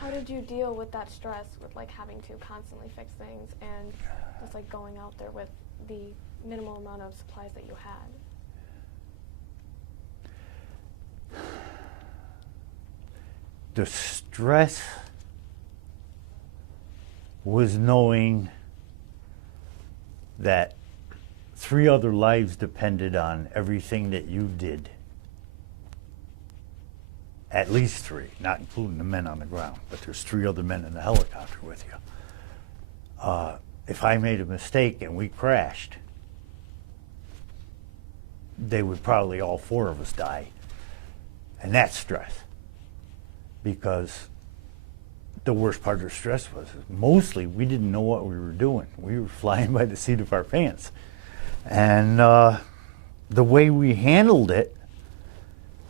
How did you deal with that stress, with like having to constantly fix things and just like going out there with the minimal amount of supplies that you had? The stress was knowing that 3 other lives depended on everything that you did. At least 3, not including the men on the ground, but there's 3 other men in the helicopter with you. If I made a mistake and we crashed, they would probably all 4 of us die. And that's stress. Because the worst part of the stress was mostly we didn't know what we were doing. We were flying by the seat of our pants. And the way we handled it,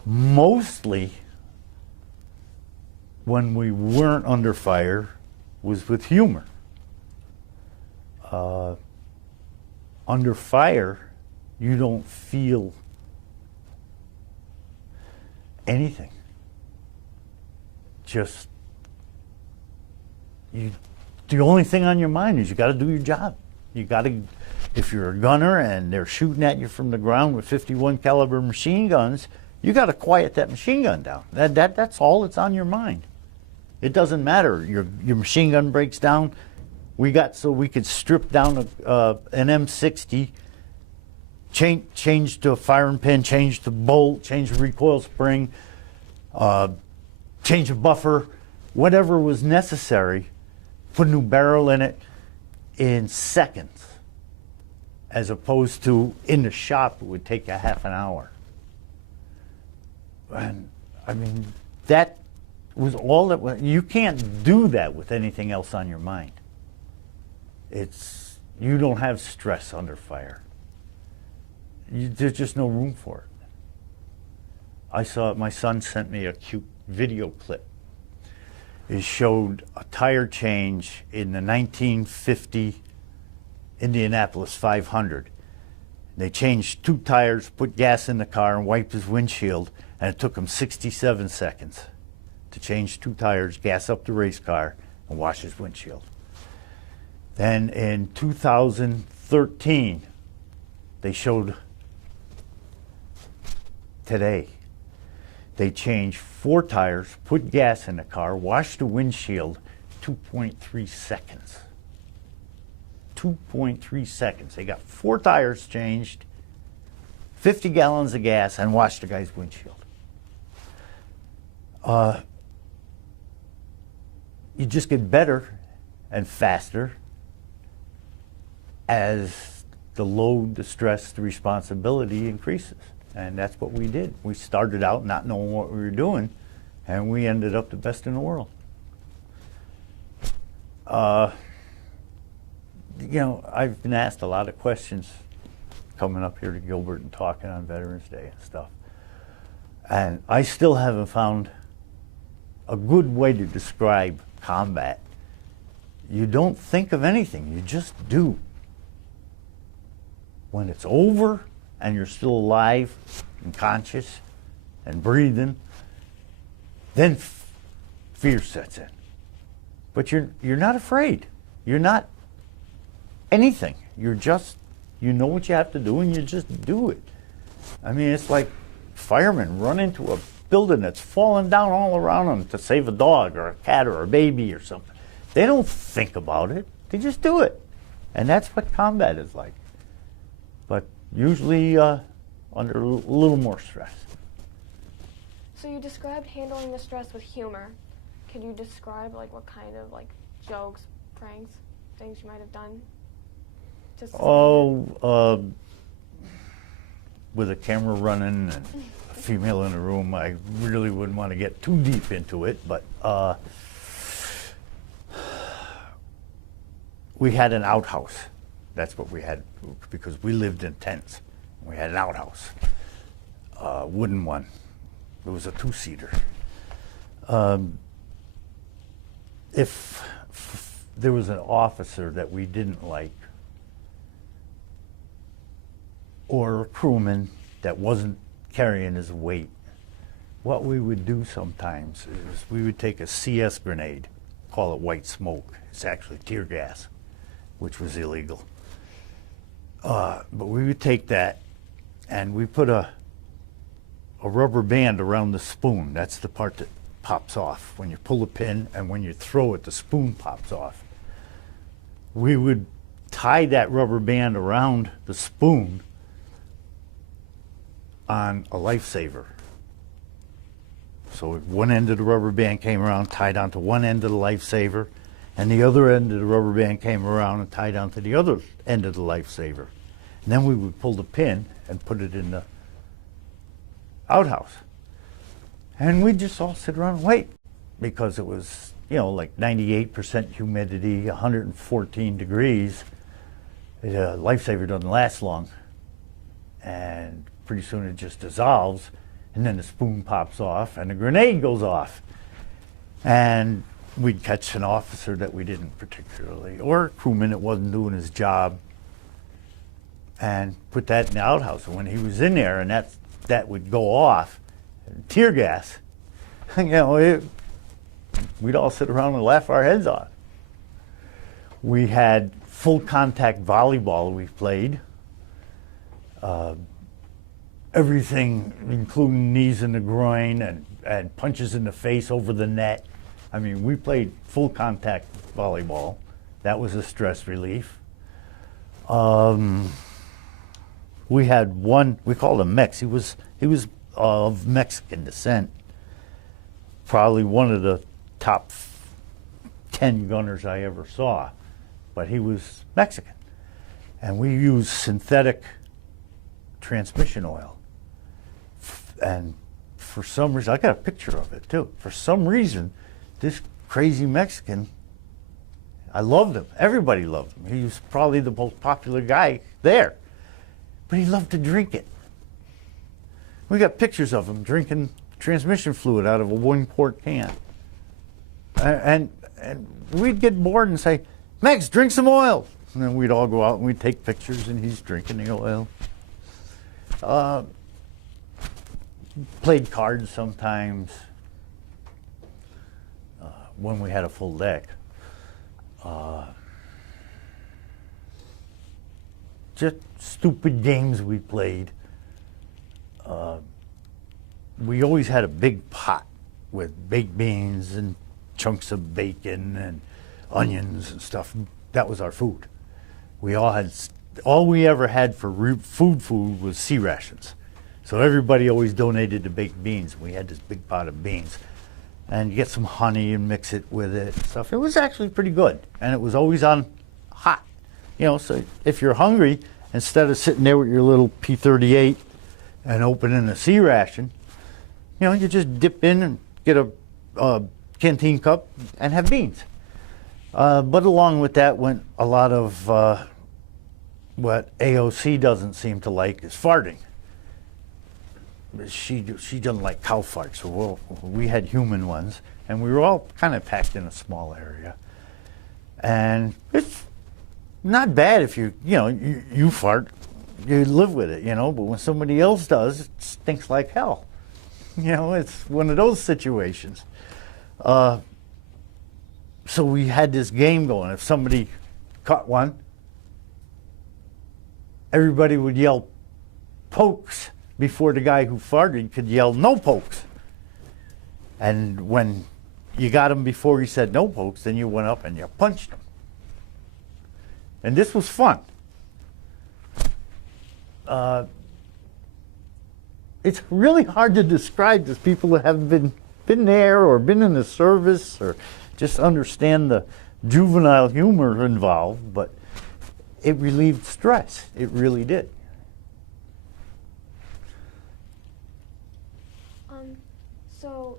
mostly when we weren't under fire, was with humor. Under fire, you don't feel anything. Just, the only thing on your mind is you got to do your job. You got to, if you're a gunner and they're shooting at you from the ground with 51 caliber machine guns, you got to quiet that machine gun down. That's all that's on your mind. It doesn't matter. Your machine gun breaks down. We could strip down an M60, change to a firing pin, change the bolt, change the recoil spring, change a buffer, whatever was necessary, put a new barrel in it in seconds, as opposed to in the shop it would take a half an hour. And I mean, that was all that was. You can't do that with anything else on your mind. You don't have stress under fire. There's just no room for it. I saw my son sent me a cute video clip. It showed a tire change in the 1950 Indianapolis 500. They changed 2 tires, put gas in the car, and wiped his windshield, and it took him 67 seconds to change 2 tires, gas up the race car, and wash his windshield. Then in 2013, they showed today. They changed 4 tires, put gas in the car, washed the windshield, 2.3 seconds. 2.3 seconds. They got 4 tires changed, 50 gallons of gas, and washed the guy's windshield. You just get better and faster as the load, the stress, the responsibility increases. And that's what we did. We started out not knowing what we were doing, and we ended up the best in the world. You know, I've been asked a lot of questions coming up here to Gilbert and talking on Veterans Day and stuff. And I still haven't found a good way to describe combat. You don't think of anything, you just do. When it's over and you're still alive and conscious and breathing, then fear sets in. But you're not afraid. You're not anything. You're just, you know what you have to do and you just do it. I mean, it's like firemen run into a building that's falling down all around them to save a dog or a cat or a baby or something. They don't think about it. They just do it. And that's what combat is like. But usually under a little more stress. So you described handling the stress with humor. Could you describe like what kind of like jokes, pranks, things you might have done? Just with a camera running and a female in the room, I really wouldn't want to get too deep into it, but we had an outhouse. That's what we had, because we lived in tents. We had an outhouse, a wooden one. It was a 2-seater. If there was an officer that we didn't like, or a crewman that wasn't carrying his weight, what we would do sometimes is we would take a CS grenade, call it white smoke. It's actually tear gas, which was illegal. But we would take that and we put a rubber band around the spoon. That's the part that pops off when you pull the pin, and when you throw it, the spoon pops off. We would tie that rubber band around the spoon on a lifesaver. So one end of the rubber band came around, tied onto one end of the lifesaver, and the other end of the rubber band came around and tied onto the other end of the lifesaver. And then we would pull the pin and put it in the outhouse. And we'd just all sit around and wait, because it was, like 98% humidity, 114 degrees. The lifesaver doesn't last long. And pretty soon it just dissolves, and then the spoon pops off and the grenade goes off. And we'd catch an officer that we didn't particularly, or a crewman that wasn't doing his job, and put that in the outhouse. And when he was in there and that would go off, tear gas, we'd all sit around and laugh our heads off. We had full contact volleyball we played. Everything, including knees in the groin and punches in the face over the net. I mean, we played full contact volleyball. That was a stress relief. We had one, we called him Mex. He was of Mexican descent. Probably one of the top 10 gunners I ever saw, but he was Mexican. And we used synthetic transmission oil. And for some reason, I got a picture of it too. For some reason, this crazy Mexican, I loved him. Everybody loved him. He was probably the most popular guy there. But he loved to drink it. We got pictures of him drinking transmission fluid out of a 1-quart can. And we'd get bored and say, Max, drink some oil. And then we'd all go out and we'd take pictures and he's drinking the oil. Played cards sometimes when we had a full deck. Just stupid games we played. We always had a big pot with baked beans and chunks of bacon and onions and stuff. That was our food. All we ever had for food was sea rations. So everybody always donated the baked beans. We had this big pot of beans. And you get some honey and mix it with it and stuff. It was actually pretty good. And it was always on hot. So if you're hungry, instead of sitting there with your little P-38 and opening a sea ration, you just dip in and get a canteen cup and have beans. But along with that went a lot of what AOC doesn't seem to like is farting. She doesn't like cow farts, so we had human ones, and we were all kind of packed in a small area. And it's not bad if you fart, you live with it, but when somebody else does, it stinks like hell. It's one of those situations. So we had this game going. If somebody caught one, everybody would yell, pokes, before the guy who farted could yell, no pokes. And when you got him before he said no pokes, then you went up and you punched him. And this was fun. It's really hard to describe to people that haven't been there or been in the service or just understand the juvenile humor involved, but it relieved stress. It really did. So,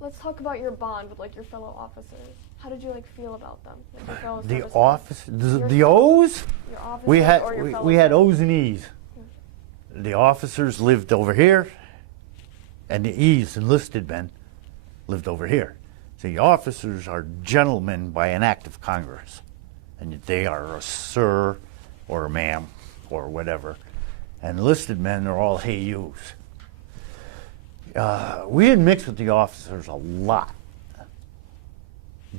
let's talk about your bond with your fellow officers. How did you feel about them? Your fellow The servicemen? office, the O's? Your officers We had or your fellow we had servicemen? O's and E's. The officers lived over here, and the E's, enlisted men, lived over here. The officers are gentlemen by an act of Congress, and they are a sir or a ma'am or whatever. And enlisted men are all hey yous. We didn't mix with the officers a lot,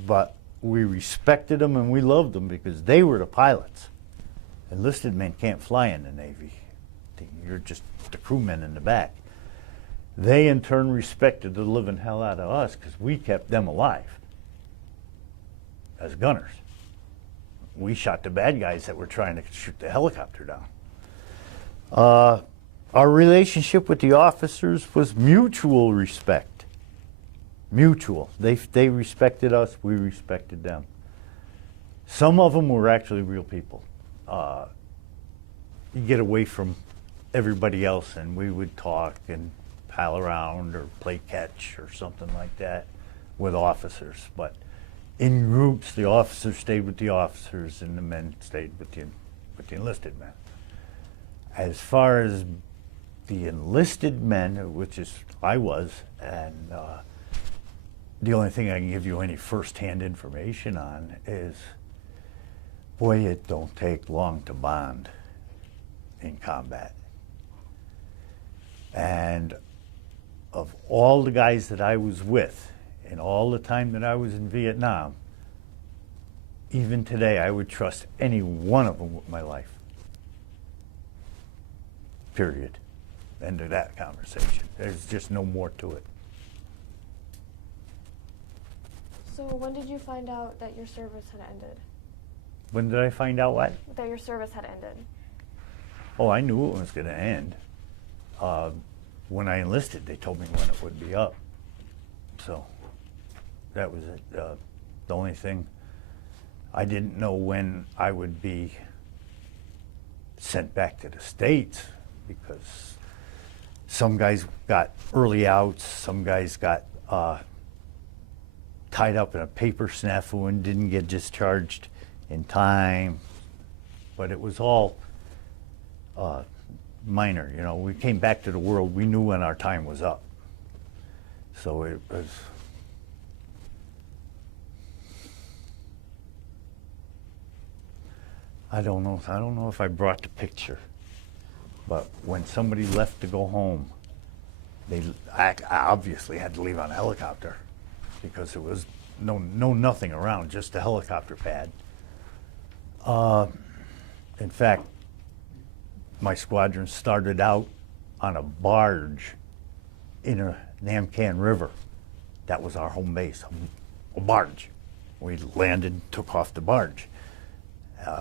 but we respected them and we loved them because they were the pilots. Enlisted men can't fly in the Navy. You're just the crewmen in the back. They in turn respected the living hell out of us because we kept them alive as gunners. We shot the bad guys that were trying to shoot the helicopter down. Our relationship with the officers was mutual respect. Mutual. They respected us, we respected them. Some of them were actually real people. You get away from everybody else and we would talk and pal around or play catch or something like that with officers. But in groups, the officers stayed with the officers and the men stayed with the enlisted men. As far as the enlisted men, which is I was, and the only thing I can give you any first-hand information on is, boy, it don't take long to bond in combat. And of all the guys that I was with, and all the time that I was in Vietnam, even today I would trust any one of them with my life. Period. End of that conversation. There's just no more to it. So when did you find out that your service had ended? When did I find out what? That your service had ended. Oh, I knew it was going to end. When I enlisted, they told me when it would be up. So that was it. The only thing, I didn't know when I would be sent back to the States, because some guys got early outs, some guys got tied up in a paper snafu and didn't get discharged in time. But it was all minor, you know. We came back to the world, we knew when our time was up. So it was, I don't know if I brought the picture, but when somebody left to go home, I obviously had to leave on a helicopter because there was nothing around, just a helicopter pad. In fact, my squadron started out on a barge in a Nam Can River. That was our home base, a barge. We landed and took off the barge.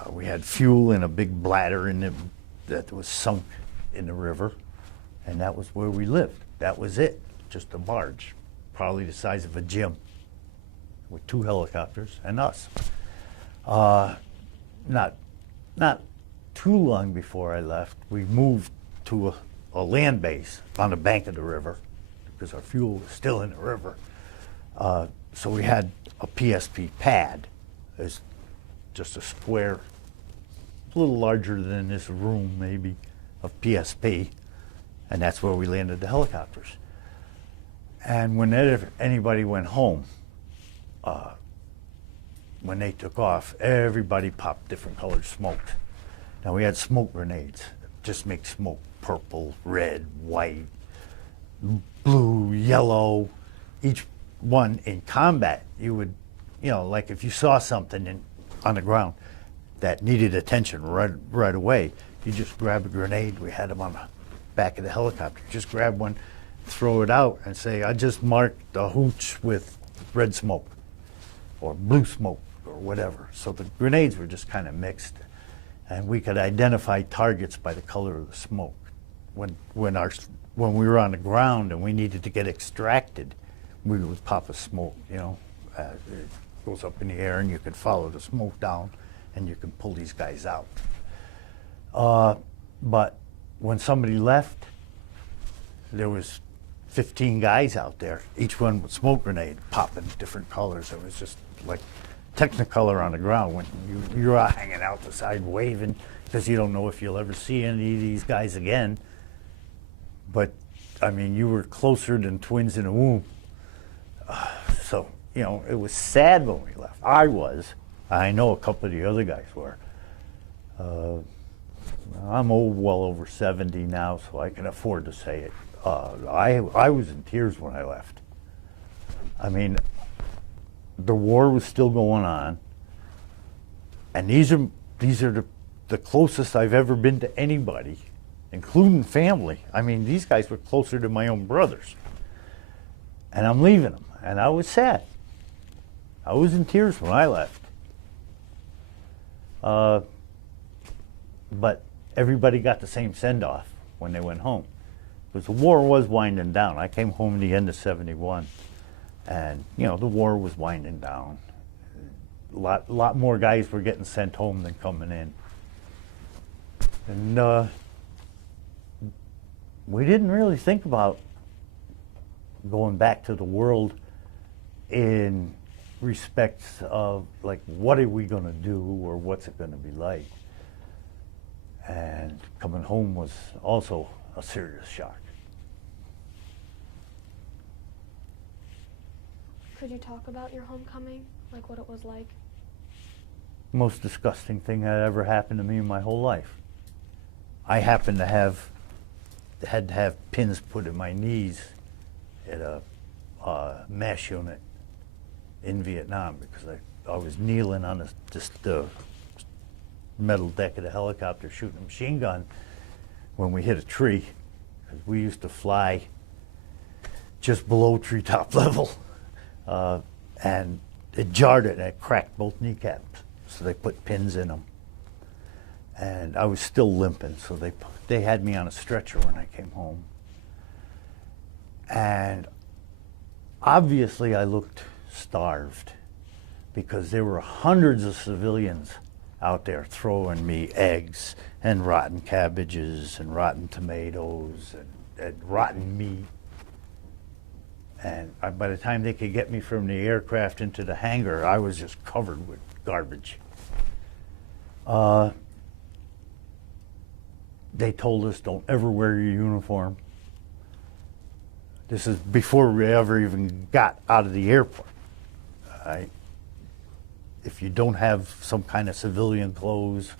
We had fuel in a big bladder that was sunk in the river, and that was where we lived. That was it, just a barge, probably the size of a gym, with 2 helicopters and us. Not too long before I left, we moved to a land base on the bank of the river because our fuel was still in the river. So we had a PSP pad. It's just a square, a little larger than this room maybe, of PSP, and that's where we landed the helicopters. And whenever anybody went home, when they took off, everybody popped different colored smoke. Now we had smoke grenades, just make smoke purple, red, white, blue, yellow. Each one in combat, you would, you know, like if you saw something on the ground that needed attention right away, you just grab a grenade. We had them on the back of the helicopter. Just grab one, throw it out, and say, I just marked the hooch with red smoke or blue smoke or whatever. So the grenades were just kind of mixed, and we could identify targets by the color of the smoke. When we were on the ground and we needed to get extracted, we would pop a smoke, you know. It goes up in the air and you could follow the smoke down and you can pull these guys out. But when somebody left, there was 15 guys out there, each one with smoke grenade, popping different colors. It was just like Technicolor on the ground when you're out hanging out the side waving, because you don't know if you'll ever see any of these guys again. But I mean, you were closer than twins in a womb. So, you know, it was sad when we left. I was. I know a couple of the other guys were. I'm well over 70 now, so I can afford to say it. I was in tears when I left. I mean, the war was still going on, and these are the closest I've ever been to anybody, including family. I mean, these guys were closer to my own brothers, and I'm leaving them, and I was sad. I was in tears when I left. But everybody got the same send-off when they went home, because the war was winding down. I came home in the end of '71, and you know the war was winding down. A lot more guys were getting sent home than coming in, and we didn't really think about going back to the world in respects of like what are we going to do or what's it going to be like. And coming home was also a serious shock. Could you talk about your homecoming, like what it was like? Most disgusting thing that ever happened to me in my whole life. I happened to had to have pins put in my knees at a MASH unit in Vietnam because I was kneeling on the metal deck of the helicopter shooting a machine gun when we hit a tree. Because we used to fly just below treetop level, and it jarred it and it cracked both kneecaps. So they put pins in them, and I was still limping. So they had me on a stretcher when I came home, and obviously I looked starved because there were hundreds of civilians out there throwing me eggs and rotten cabbages and rotten tomatoes and rotten meat. And by the time they could get me from the aircraft into the hangar, I was just covered with garbage. They told us, don't ever wear your uniform. This is before we ever even got out of the airport. If you don't have some kind of civilian clothes,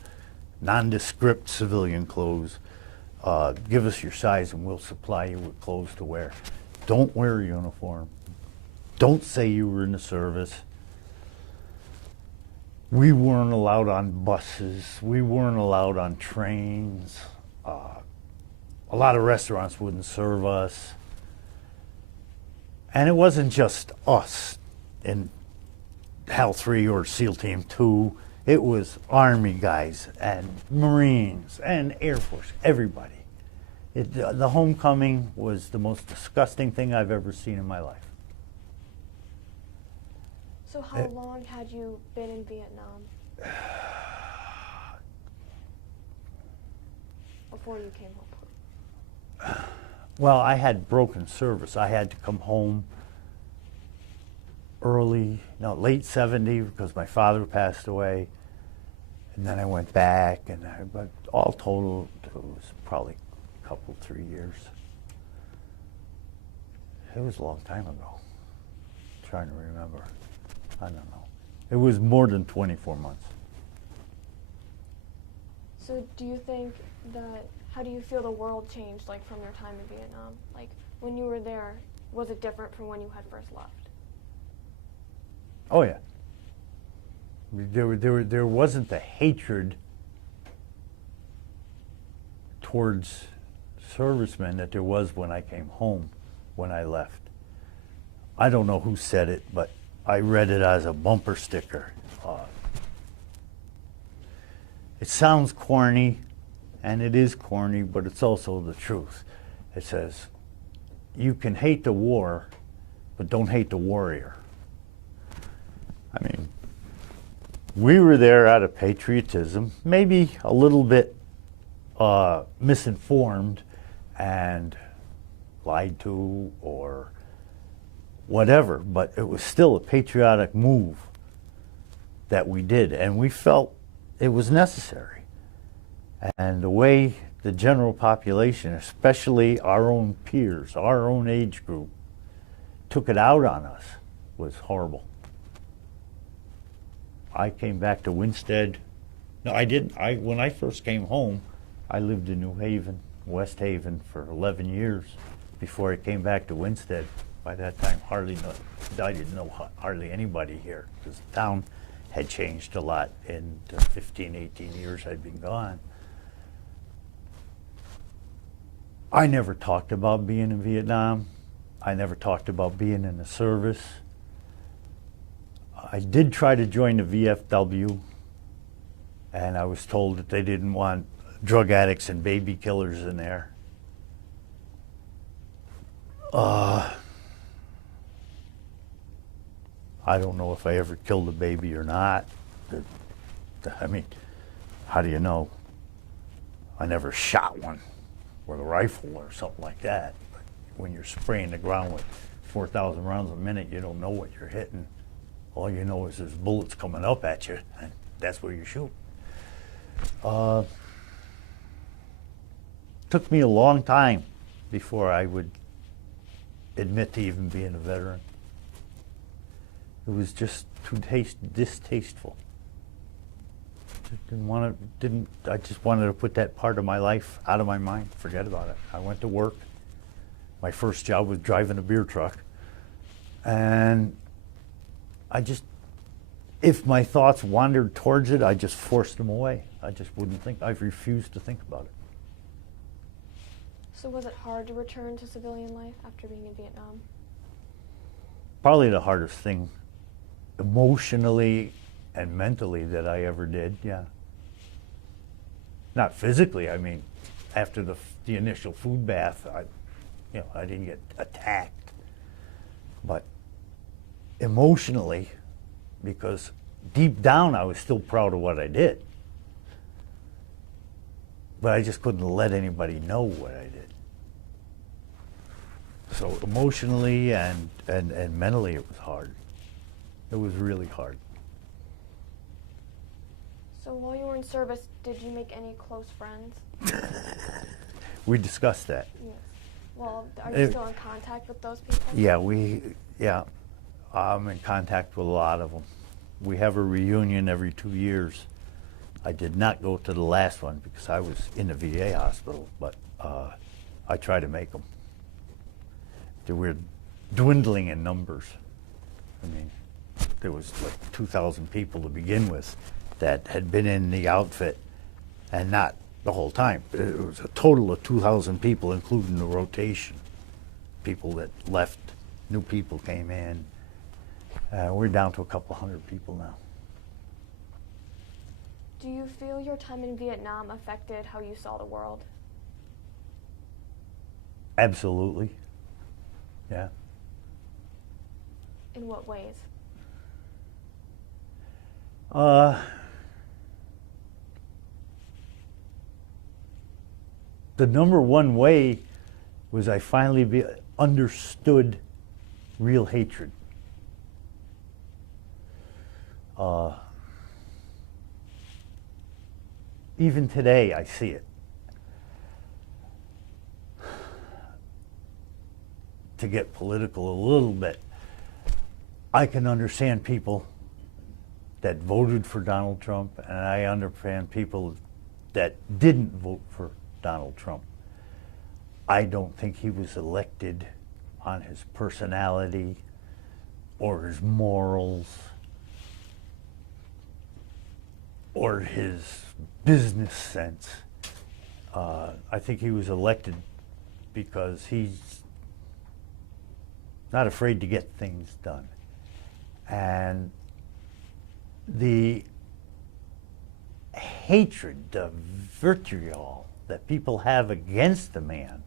nondescript civilian clothes, give us your size and we'll supply you with clothes to wear. Don't wear a uniform. Don't say you were in the service. We weren't allowed on buses. We weren't allowed on trains. A lot of restaurants wouldn't serve us. And it wasn't just us in HAL 3 or SEAL Team 2. It was Army guys and Marines and Air Force, everybody. The homecoming was the most disgusting thing I've ever seen in my life. So how long had you been in Vietnam? Before you came home? Well, I had broken service. I had to come home late 70 because my father passed away. And then I went back, but all total, it was probably a couple, 3 years. It was a long time ago. I'm trying to remember. I don't know. It was more than 24 months. So do you think how do you feel the world changed, like, from your time in Vietnam? Like, when you were there, was it different from when you had first left? Oh, yeah. There wasn't the hatred towards servicemen that there was when I came home, when I left. I don't know who said it, but I read it as a bumper sticker. It sounds corny, and it is corny, but it's also the truth. It says, you can hate the war, but don't hate the warrior. I mean, we were there out of patriotism, maybe a little bit misinformed and lied to or whatever, but it was still a patriotic move that we did, and we felt it was necessary. And the way the general population, especially our own peers, our own age group, took it out on us was horrible. I came back to Winstead. No, I didn't. When I first came home, I lived in New Haven, West Haven, for 11 years before I came back to Winstead. By that time, I didn't know hardly anybody here because the town had changed a lot in the 15, 18 years I'd been gone. I never talked about being in Vietnam. I never talked about being in the service. I did try to join the VFW, and I was told that they didn't want drug addicts and baby killers in there. I don't know if I ever killed a baby or not. I mean, how do you know? I never shot one with a rifle or something like that. But when you're spraying the ground with 4,000 rounds a minute, you don't know what you're hitting. All you know is there's bullets coming up at you, and that's where you shoot. Took me a long time before I would admit to even being a veteran. It was just too distasteful. I just wanted to put that part of my life out of my mind, forget about it. I went to work. My first job was driving a beer truck. And if my thoughts wandered towards it, I just forced them away. I just wouldn't think, I refused to think about it. So was it hard to return to civilian life after being in Vietnam? Probably the hardest thing emotionally and mentally that I ever did, yeah. Not physically, I mean, after the initial food bath, I didn't get attacked. But emotionally, because deep down I was still proud of what I did. But I just couldn't let anybody know what I did. So emotionally and mentally it was hard. It was really hard. So while you were in service, did you make any close friends? We discussed that. Yes. Well, are you still in contact with those people? Yeah, I'm in contact with a lot of them. We have a reunion every 2 years. I did not go to the last one because I was in the VA hospital, but I try to make them. We're dwindling in numbers. I mean, there was like 2,000 people to begin with that had been in the outfit, and not the whole time. It was a total of 2,000 people, including the rotation. People that left, new people came in. We're down to a couple hundred people now. Do you feel your time in Vietnam affected how you saw the world? Absolutely. Yeah. In what ways? The number one way was I finally understood real hatred. Even today, I see it. To get political a little bit, I can understand people that voted for Donald Trump, and I understand people that didn't vote for Donald Trump. I don't think he was elected on his personality or his morals or his business sense. I think he was elected because he's not afraid to get things done. And the hatred, the vitriol that people have against the man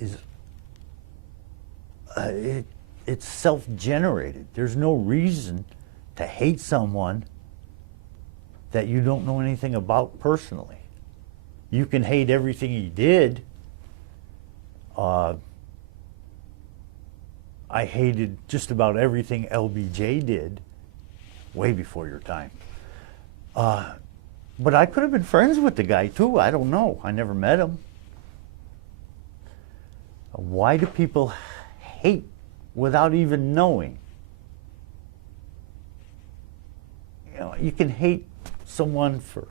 is it's self-generated. There's no reason to hate someone that you don't know anything about personally. You can hate everything he did. I hated just about everything LBJ did way before your time. But I could have been friends with the guy too. I don't know. I never met him. Why do people hate without even knowing? You know, you can hate someone for,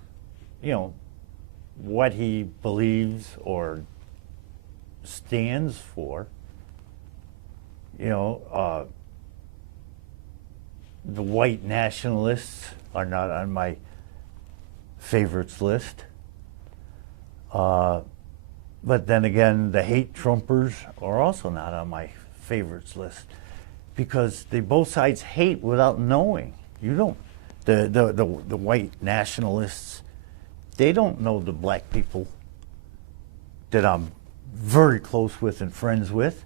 what he believes or stands for. You know, the white nationalists are not on my favorites list. But then again, the hate Trumpers are also not on my favorites list because both sides hate without knowing. You don't. The white nationalists, they don't know the black people that I'm very close with and friends with,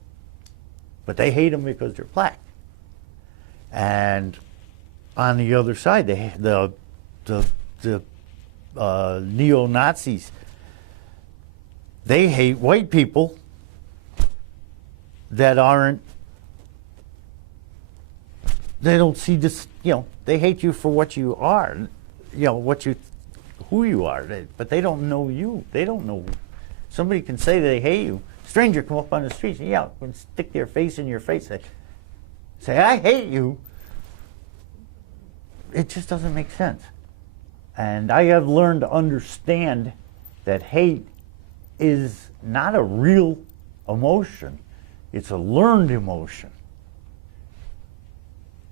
but they hate them because they're black. And on the other side, the neo-Nazis, they hate white people that aren't, they don't see this, you know, they hate you for what you are, you know, who you are, but they don't know you. They don't know. Somebody can say they hate you. Stranger come up on the street, yeah, and stick their face in your face, say, I hate you. It just doesn't make sense. And I have learned to understand that hate is not a real emotion. It's a learned emotion.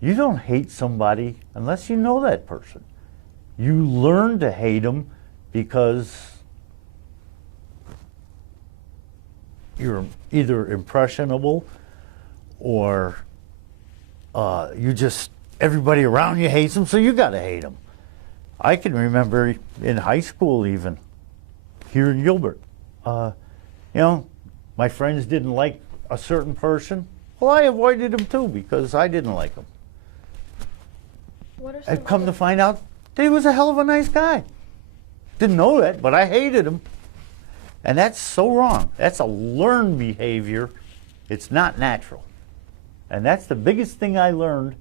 You don't hate somebody unless you know that person. You learn to hate them because you're either impressionable or everybody around you hates them, so you got to hate them. I can remember in high school even, here in Gilbert, you know, my friends didn't like a certain person. Well, I avoided them too because I didn't like them. I've come to find out that he was a hell of a nice guy. Didn't know that, but I hated him. And that's so wrong. That's a learned behavior. It's not natural. And that's the biggest thing I learned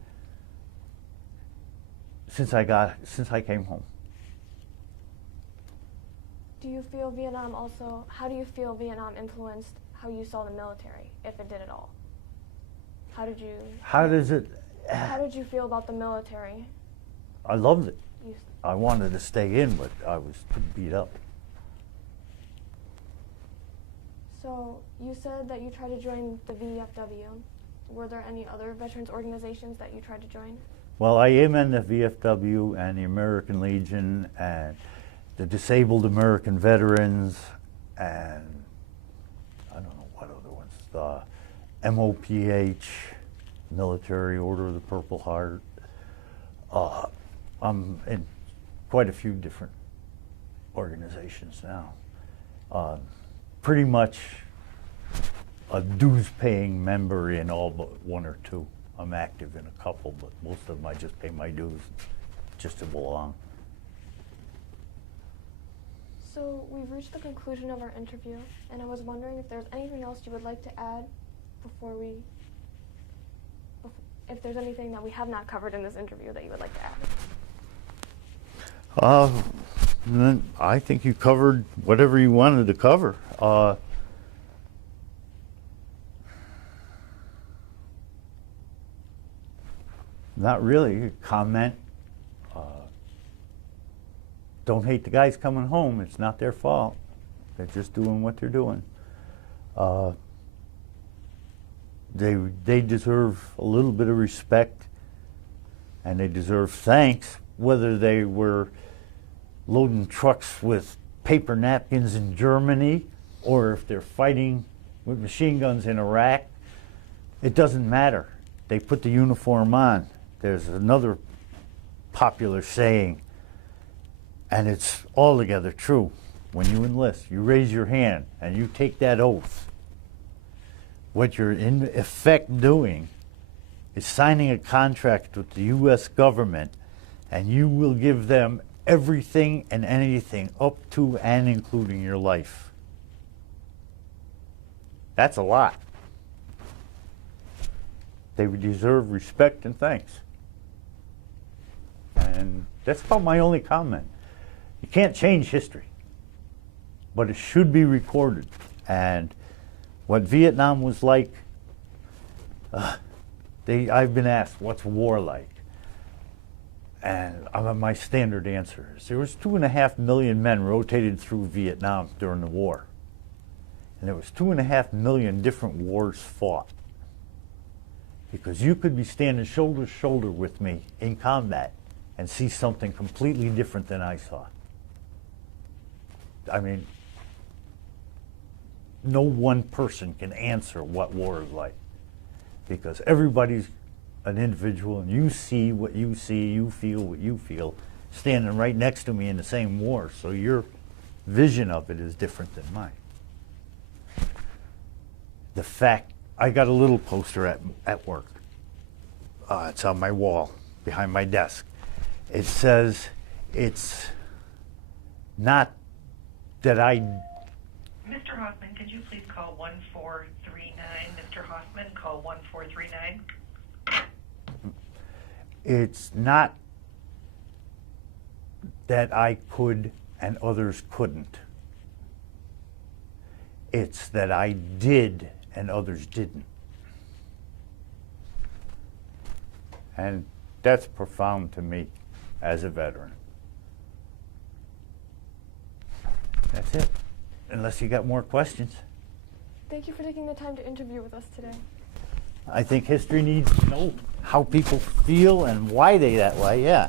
since I came home. Do you feel Vietnam also, how do you feel Vietnam influenced how you saw the military, if it did at all? How did you feel about the military? I loved it. I wanted to stay in, but I was beat up. So you said that you tried to join the VFW. Were there any other veterans organizations that you tried to join? Well, I am in the VFW and the American Legion and the Disabled American Veterans and I don't know what other ones, the MOPH, Military Order of the Purple Heart. I'm in quite a few different organizations now. Pretty much a dues-paying member in all but one or two. I'm active in a couple, but most of them I just pay my dues just to belong. So we've reached the conclusion of our interview, and I was wondering if there's anything else you would like to add if there's anything that we have not covered in this interview that you would like to add. I think you covered whatever you wanted to cover. Not really. Comment. Don't hate the guys coming home. It's not their fault. They're just doing what they're doing. They deserve a little bit of respect, and they deserve thanks, whether they were loading trucks with paper napkins in Germany or if they're fighting with machine guns in Iraq. It doesn't matter. They put the uniform on. There's another popular saying, and it's altogether true. When you enlist, you raise your hand and you take that oath. What you're in effect doing is signing a contract with the U.S. government, and you will give them everything and anything up to and including your life. That's a lot. They deserve respect and thanks. And that's about my only comment. You can't change history, but it should be recorded. And what Vietnam was like, I've been asked, what's war like? And my standard answer is there was 2.5 million men rotated through Vietnam during the war. And there was 2.5 million different wars fought. Because you could be standing shoulder to shoulder with me in combat and see something completely different than I saw. I mean, no one person can answer what war is like, because everybody's an individual, and you see what you see, you feel what you feel, standing right next to me in the same war, so your vision of it is different than mine. The fact, I got a little poster at work. It's on my wall behind my desk. It says, it's not that I... Mr. Hoffman, could you please call 1439? Mr. Hoffman, call 1439. It's not that I could and others couldn't. It's that I did and others didn't. And that's profound to me as a veteran. That's it. Unless you got more questions. Thank you for taking the time to interview with us today. I think history needs to know how people feel and why they that way, yeah.